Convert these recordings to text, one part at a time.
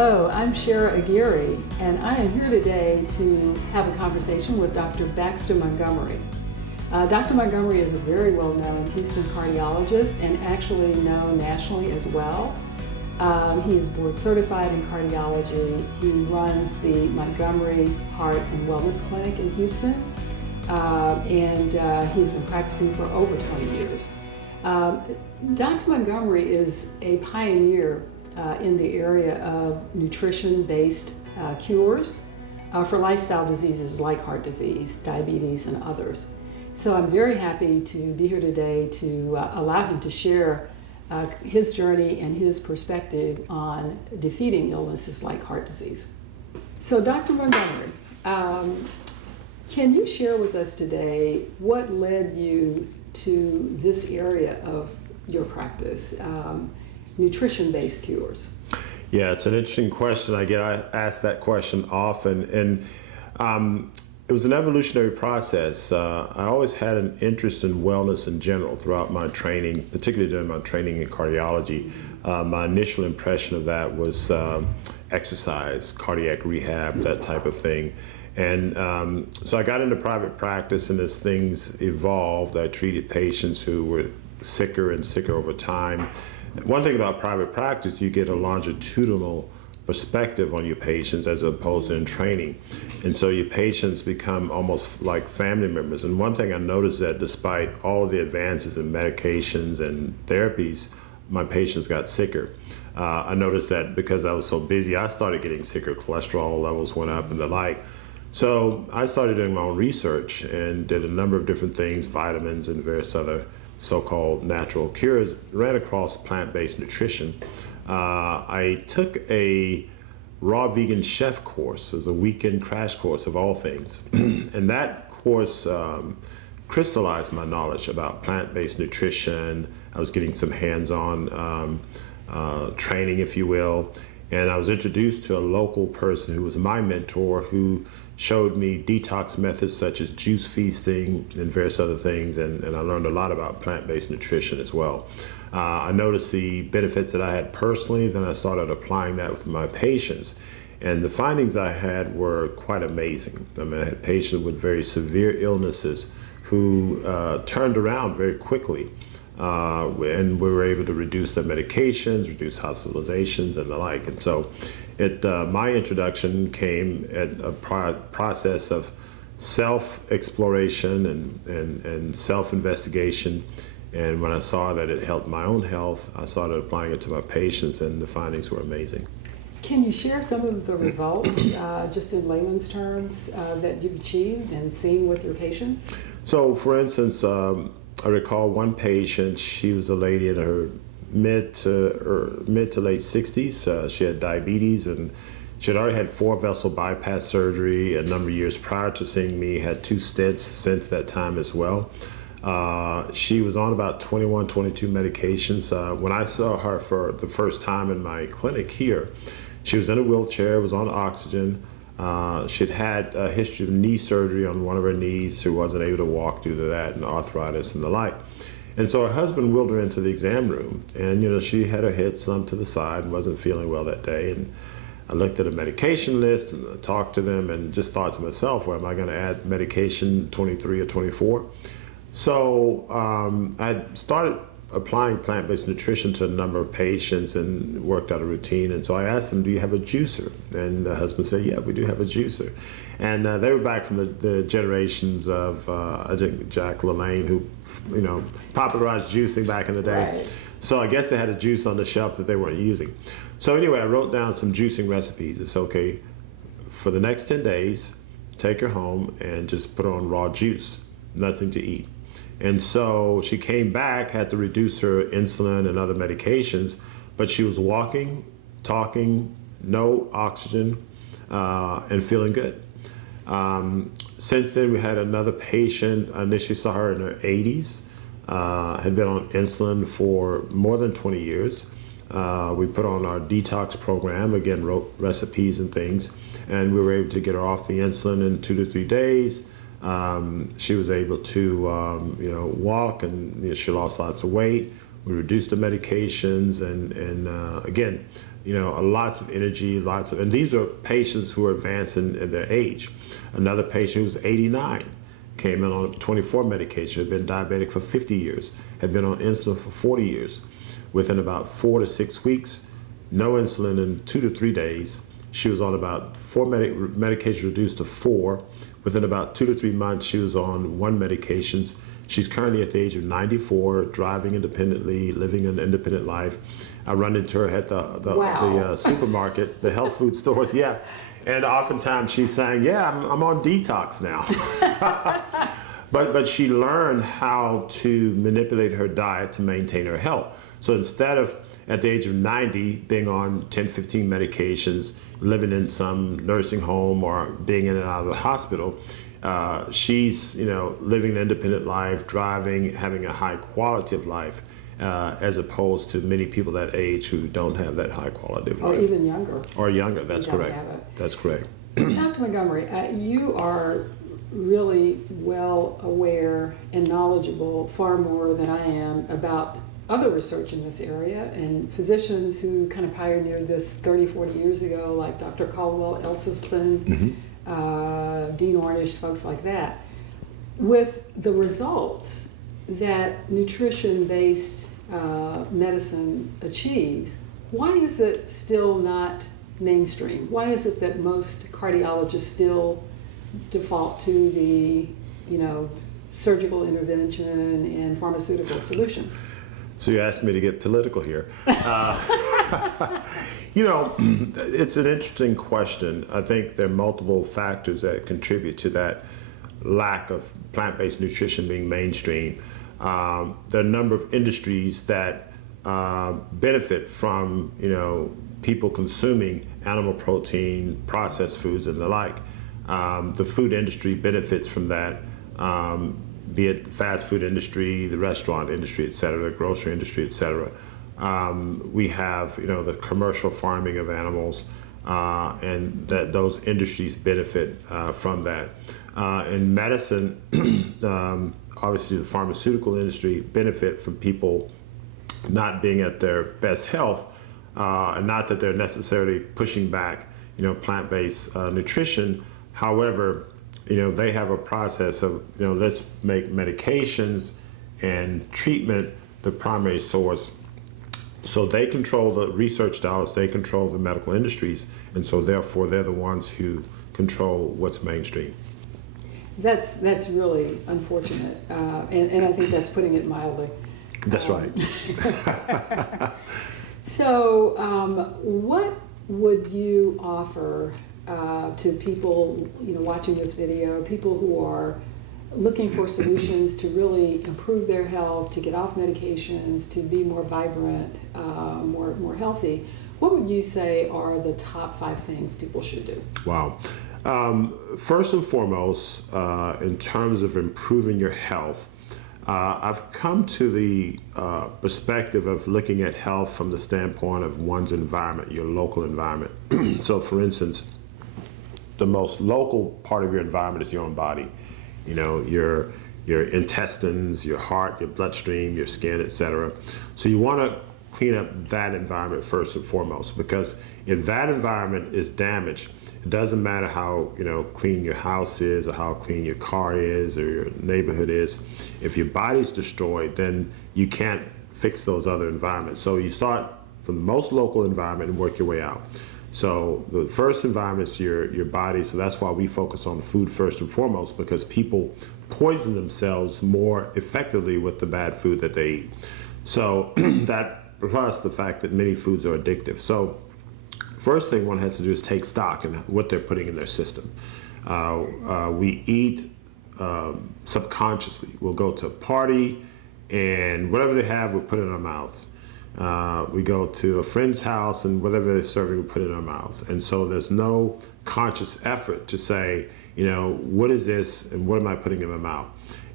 Hello, I'm Sherra Aguirre, and I am here today to have a conversation with Dr. Dr. Montgomery. Dr. Montgomery is a very well-known Houston cardiologist and actually known nationally as well. He is board certified in cardiology. He runs the Montgomery Heart and Wellness Clinic in Houston, and he's been practicing for over 20 years. Dr. Montgomery is a pioneer in the area of nutrition-based cures for lifestyle diseases like heart disease, diabetes, and others. So I'm very happy to be here today to allow him to share his journey and his perspective on defeating illnesses like heart disease. So Dr. Montgomery, can you share with us today what led you to this area of your practice, nutrition-based cures? Yeah, it's an interesting question. I get asked that question often, and it was an evolutionary process. I always had an interest in wellness in general throughout my training, particularly during my training in cardiology. My initial impression of that was exercise, cardiac rehab, that type of thing. And so I got into private practice, and as things evolved, I treated patients who were sicker and sicker over time. One thing about private practice, you get a longitudinal perspective on your patients as opposed to in training. And so your patients become almost like family members. And one thing I noticed that despite all of the advances in medications and therapies, my patients got sicker. I noticed that because I was so busy, I started getting sicker. Cholesterol levels went up and the like. So I started doing my own research and did a number of different things, vitamins and various other so-called natural cures, ran across plant-based nutrition. I took a raw vegan chef course as a weekend crash course of all things. And that course crystallized my knowledge about plant-based nutrition. I was getting some hands-on training, if you will. And I was introduced to a local person who was my mentor who showed me detox methods such as juice feasting and various other things, and I learned a lot about plant-based nutrition as well. I noticed the benefits that I had personally, then I started applying that with my patients. And the findings I had were quite amazing. I mean, I had patients with very severe illnesses who turned around very quickly. And we were able to reduce their medications, reduce hospitalizations, and the like. And so my introduction came at a process of self-exploration and self-investigation. And when I saw that it helped my own health, I started applying it to my patients, and the findings were amazing. Can you share some of the results, just in layman's terms, that you've achieved and seen with your patients? So, for instance, I recall one patient. She was a lady in her mid to late 60s. She had diabetes, and she had already had 4-vessel bypass surgery a number of years prior to seeing me, had 2 stents since that time as well. She was on about 21, 22 medications. When I saw her for the first time in my clinic here, she was in a wheelchair, was on oxygen. She'd had a history of knee surgery on one of her knees. She wasn't able to walk due to that, and arthritis and the like. And so her husband wheeled her into the exam room, and she had her head slumped to the side and wasn't feeling well that day. And I looked at a medication list and I talked to them and just thought to myself, well, am I going to add medication 23 or 24? So I started applying plant-based nutrition to a number of patients and worked out a routine. And so I asked them, do you have a juicer? And the husband said, yeah, we do have a juicer. And they were back from the generations of, I think, Jack LaLanne, who, popularized juicing back in the day. Right. So I guess they had a juice on the shelf that they weren't using. So anyway, I wrote down some juicing recipes. It's okay, for the next 10 days, take her home and just put her on raw juice, nothing to eat. And so she came back, had to reduce her insulin and other medications, but she was walking, talking, no oxygen, and feeling good. Since then, we had another patient. I initially saw her in her 80s, had been on insulin for more than 20 years. We put on our detox program, again, wrote recipes and things, and we were able to get her off the insulin in 2 to 3 days. She was able to, walk, and she lost lots of weight. We reduced the medications, and again, lots of energy, and these are patients who are advanced in their age. Another patient who's 89 came in on 24 medication, had been diabetic for 50 years, had been on insulin for 40 years. Within about 4 to 6 weeks, no insulin in 2 to 3 days. She was on about 4 medications reduced to 4. Within about 2 to 3 months, she was on 1 medication. She's currently at the age of 94, driving independently, living an independent life. I run into her at the supermarket, the health food stores, yeah. And oftentimes she's saying, yeah, I'm on detox now. But she learned how to manipulate her diet to maintain her health. So instead of at the age of 90 being on 10, 15 medications, living in some nursing home or being in and out of the hospital, she's living an independent life, driving, having a high quality of life, as opposed to many people that age who don't have that high quality of life. Or even younger. Or younger, that's correct. That's correct. Dr. Montgomery, you are really well aware and knowledgeable, far more than I am, about other research in this area, and physicians who kind of pioneered this 30, 40 years ago, like Dr. Caldwell Elston, Dean Ornish, folks like that, with the results that nutrition-based medicine achieves. Why is it still not mainstream? Why is it that most cardiologists still default to the, surgical intervention and pharmaceutical solutions? So you asked me to get political here. It's an interesting question. I think there are multiple factors that contribute to that lack of plant-based nutrition being mainstream. There are a number of industries that benefit from, people consuming animal protein, processed foods, and the like. The food industry benefits from that. Be it the fast food industry, the restaurant industry, et cetera, the grocery industry, et cetera. We have, the commercial farming of animals, and that those industries benefit from that. In medicine, obviously the pharmaceutical industry benefit from people not being at their best health, and not that they're necessarily pushing back, plant-based nutrition. However, they have a process of, let's make medications and treatment the primary source. So they control the research dollars, they control the medical industries, and so therefore they're the ones who control what's mainstream. That's really unfortunate, and I think that's putting it mildly. That's right. So what would you offer to people, watching this video, people who are looking for solutions to really improve their health, to get off medications, to be more vibrant, more healthy? What would you say are the top 5 things people should do? Wow. First and foremost, in terms of improving your health, I've come to the perspective of looking at health from the standpoint of one's environment, your local environment. So for instance, the most local part of your environment is your own body. Your intestines, your heart, your bloodstream, your skin, etc. So you want to clean up that environment first and foremost, because if that environment is damaged, it doesn't matter how clean your house is or how clean your car is or your neighborhood is. If your body's destroyed, then you can't fix those other environments. So you start from the most local environment and work your way out. So the first environment is your body, so that's why we focus on food first and foremost, because people poison themselves more effectively with the bad food that they eat. So that plus the fact that many foods are addictive. So first thing one has to do is take stock in what they're putting in their system. We eat subconsciously. We'll go to a party and whatever they have, we'll put it in our mouths. We go to a friend's house and whatever they're serving, we put it in our mouths. And so there's no conscious effort to say, what is this and what am I putting in my mouth?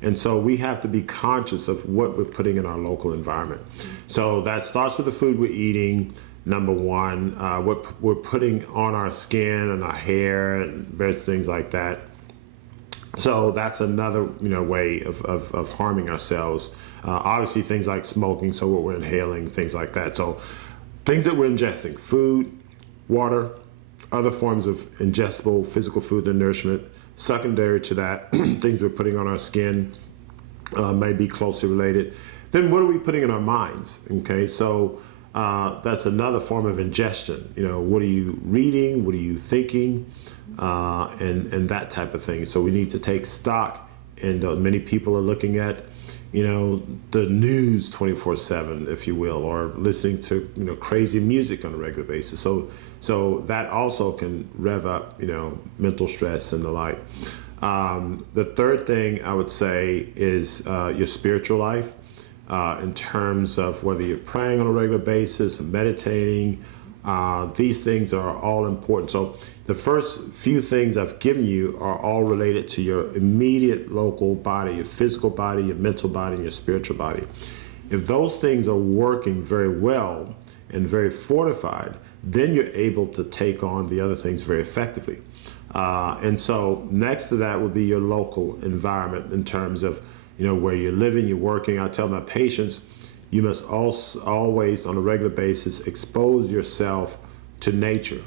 And so we have to be conscious of what we're putting in our local environment. So that starts with the food we're eating, number one, what we're putting on our skin and our hair and various things like that. So that's another way of harming ourselves. Obviously things like smoking, so what we're inhaling, things like that. So things that we're ingesting: food, water, other forms of ingestible physical food and nourishment. Secondary to that, things we're putting on our skin may be closely related. Then what are we putting in our minds? Okay, so that's another form of ingestion. What are you reading? What are you thinking? And that type of thing. So we need to take stock, and many people are looking at, the news 24/7, if you will, or listening to, crazy music on a regular basis. So that also can rev up, mental stress and the like. The third thing I would say is your spiritual life, in terms of whether you're praying on a regular basis, meditating. These things are all important. So the first few things I've given you are all related to your immediate local body, your physical body, your mental body, and your spiritual body. If those things are working very well and very fortified, then you're able to take on the other things very effectively. And so next to that would be your local environment, in terms of, where you're living, you're working. I tell my patients, you must also always, on a regular basis, expose yourself to nature.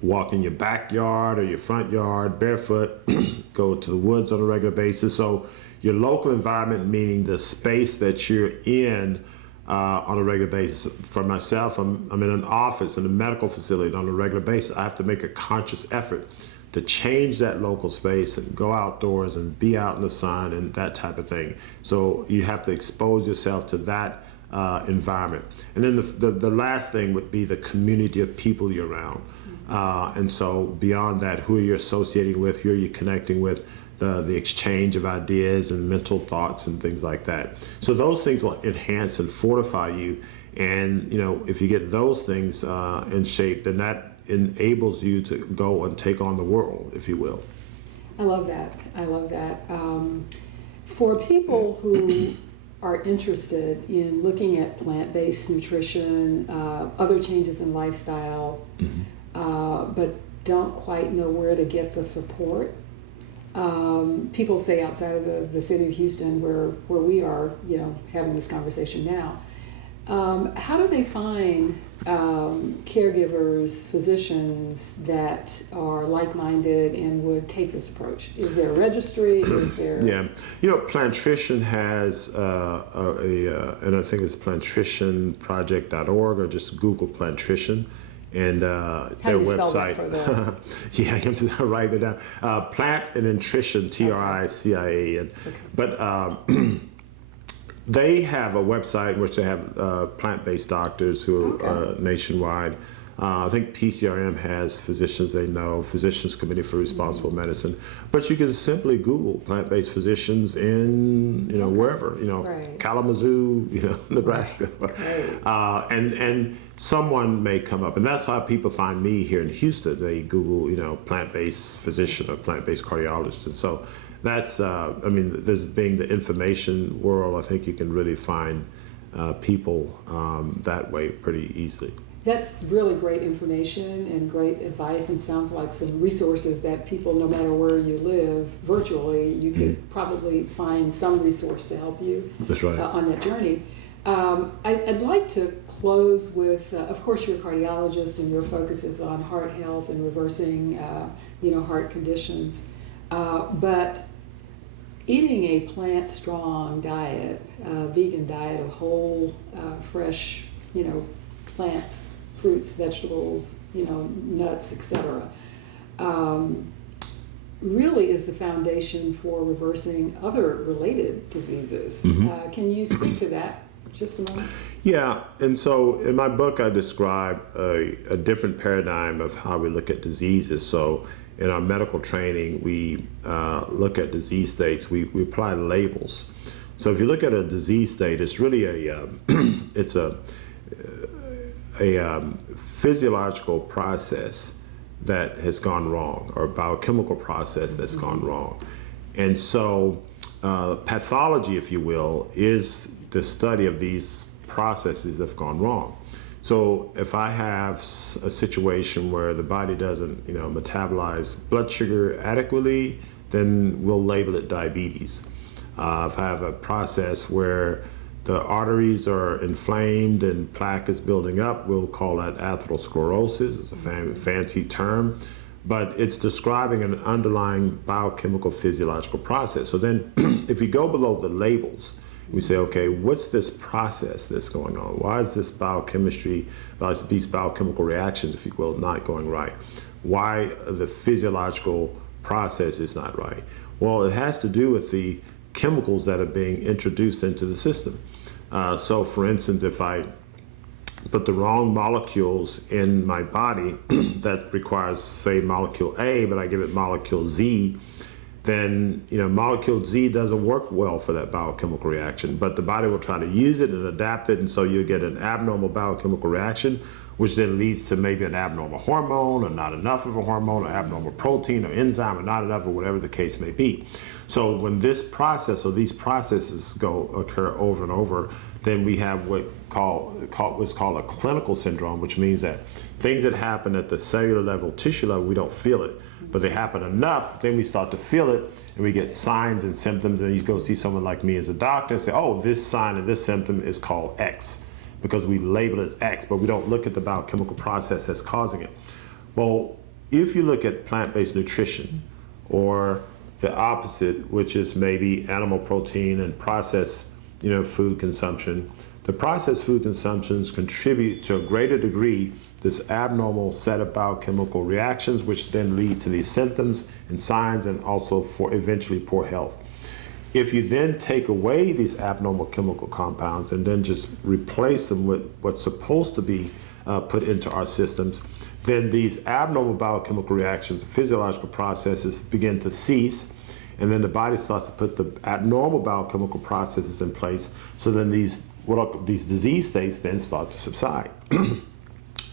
Walk in your backyard or your front yard barefoot, go to the woods on a regular basis. So your local environment, meaning the space that you're in on a regular basis. For myself, I'm in an office in a medical facility on a regular basis. I have to make a conscious effort to change that local space and go outdoors and be out in the sun and that type of thing. So you have to expose yourself to that environment. And then the last thing would be the community of people you're around. And so beyond that, who are you associating with, who are you connecting with, the exchange of ideas and mental thoughts and things like that. So those things will enhance and fortify you. And, if you get those things in shape, then that enables you to go and take on the world, if you will. I love that. For people who are interested in looking at plant-based nutrition, other changes in lifestyle, but don't quite know where to get the support, people say outside of the city of Houston, where we are, having this conversation now, how do they find caregivers, physicians that are like-minded and would take this approach? Is there a registry? Is there? Yeah, Plantrition has and I think it's plantritionproject.org, or just Google Plantrition. And How their do you spell website. That for Yeah, I'm just write it down. Plant and Nutrition, TRICIA. Okay. But they have a website in which they have plant-based doctors who are nationwide. I think PCRM has physicians they know, Physicians Committee for Responsible Medicine. But you can simply Google plant-based physicians in, wherever, Kalamazoo, Nebraska. Right. And someone may come up. And that's how people find me here in Houston. They Google, plant-based physician or plant-based cardiologist. And so that's, this being the information world, I think you can really find people that way pretty easily. That's really great information and great advice, and sounds like some resources that people, no matter where you live, virtually, you could probably find some resource to help you. That's right. On that journey. I'd like to close with, of course, you're a cardiologist and your focus is on heart health and reversing, heart conditions. But eating a plant-strong diet, vegan diet of whole, fresh, plants, fruits, vegetables, nuts, etc., really is the foundation for reversing other related diseases. Can you speak to that just a moment? Yeah, and so in my book I describe a different paradigm of how we look at diseases. So in our medical training, we look at disease states, we apply labels. So if you look at a disease state, it's really it's a physiological process that has gone wrong, or a biochemical process that's gone wrong. And so pathology, if you will, is the study of these processes that have gone wrong. So if I have a situation where the body doesn't, metabolize blood sugar adequately, then we'll label it diabetes. If I have a process where the arteries are inflamed and plaque is building up, we'll call that atherosclerosis. It's a fancy term, but it's describing an underlying biochemical physiological process. So then if we go below the labels, we say, okay, what's this process that's going on? Why is this biochemistry, these biochemical reactions, if you will, not going right? Why the physiological process is not right? Well, it has to do with the chemicals that are being introduced into the system. So for instance, if I put the wrong molecules in my body that requires, say, molecule A, but I give it molecule Z, then molecule Z doesn't work well for that biochemical reaction, but the body will try to use it and adapt it, and so you get an abnormal biochemical reaction, which then leads to maybe an abnormal hormone, or not enough of a hormone, or abnormal protein or enzyme, or not enough, or whatever the case may be. So when this process or these processes occur over and over, then we have what's called a clinical syndrome, which means that things that happen at the cellular level, tissue level, we don't feel it. But they happen enough, then we start to feel it, and we get signs and symptoms, and you go see someone like me as a doctor and say, oh, this sign and this symptom is called X, because we label it as X, but we don't look at the biochemical process that's causing it. Well, if you look at plant-based nutrition, or the opposite, which is maybe animal protein and processed food consumption, the processed food consumptions contribute to a greater degree this abnormal set of biochemical reactions, which then lead to these symptoms and signs, and also for eventually poor health. If you then take away these abnormal chemical compounds and then just replace them with what's supposed to be put into our systems, then these abnormal biochemical reactions, physiological processes begin to cease, and then the body starts to put the abnormal biochemical processes in place. So then these disease states then start to subside.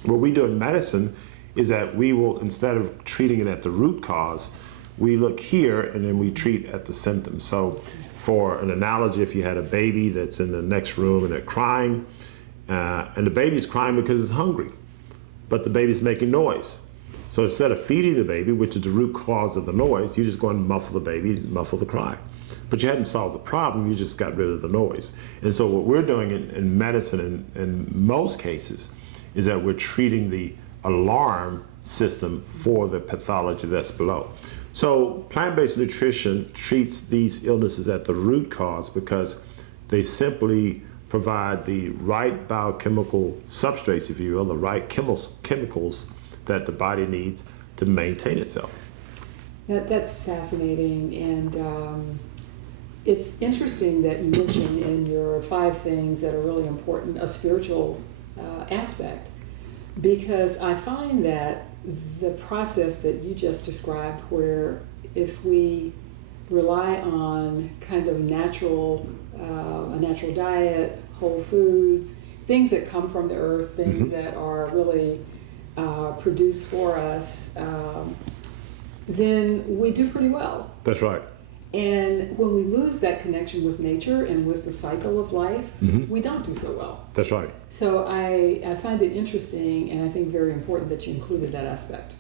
What we do in medicine is that we will, instead of treating it at the root cause, we look here and then we treat at the symptoms. So for an analogy, if you had a baby that's in the next room and they're crying, and the baby's crying because it's hungry, but the baby's making noise. So instead of feeding the baby, which is the root cause of the noise, you just go and muffle the baby, muffle the cry. But you hadn't solved the problem, you just got rid of the noise. And so what we're doing in medicine in most cases is that we're treating the alarm system for the pathology that's below. So plant-based nutrition treats these illnesses at the root cause because they simply provide the right biochemical substrates, if you will, the right chemicals that the body needs to maintain itself. That's fascinating, and it's interesting that you mentioned in your 5 things that are really important a spiritual aspect, because I find that the process that you just described, where if we rely on kind of a natural diet, whole foods, things that come from the earth, things that are really produced for us, then we do pretty well. That's right. And when we lose that connection with nature and with the cycle of life, we don't do so well. That's right. So I find it interesting, and I think very important that you included that aspect.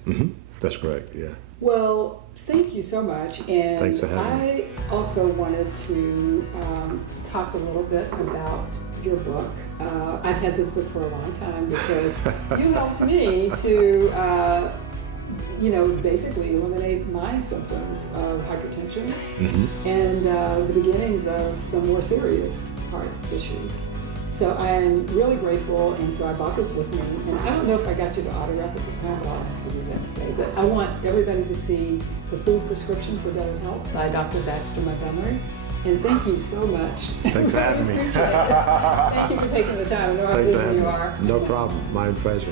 That's correct, yeah. Well, thank you so much. And thanks for having me. I also wanted to talk a little bit about your book. I've had this book for a long time because you helped me to basically eliminate my symptoms of hypertension and the beginnings of some more serious heart issues. So I'm really grateful, and so I brought this with me. And I don't know if I got you to autograph it at the time, but I'll ask you to do that today. But I want everybody to see The Food Prescription for Better Health by Dr. Dr Montgomery. And thank you so much. Thanks for having me. Thank you for taking the time. I know how busy you are. No problem. My pleasure.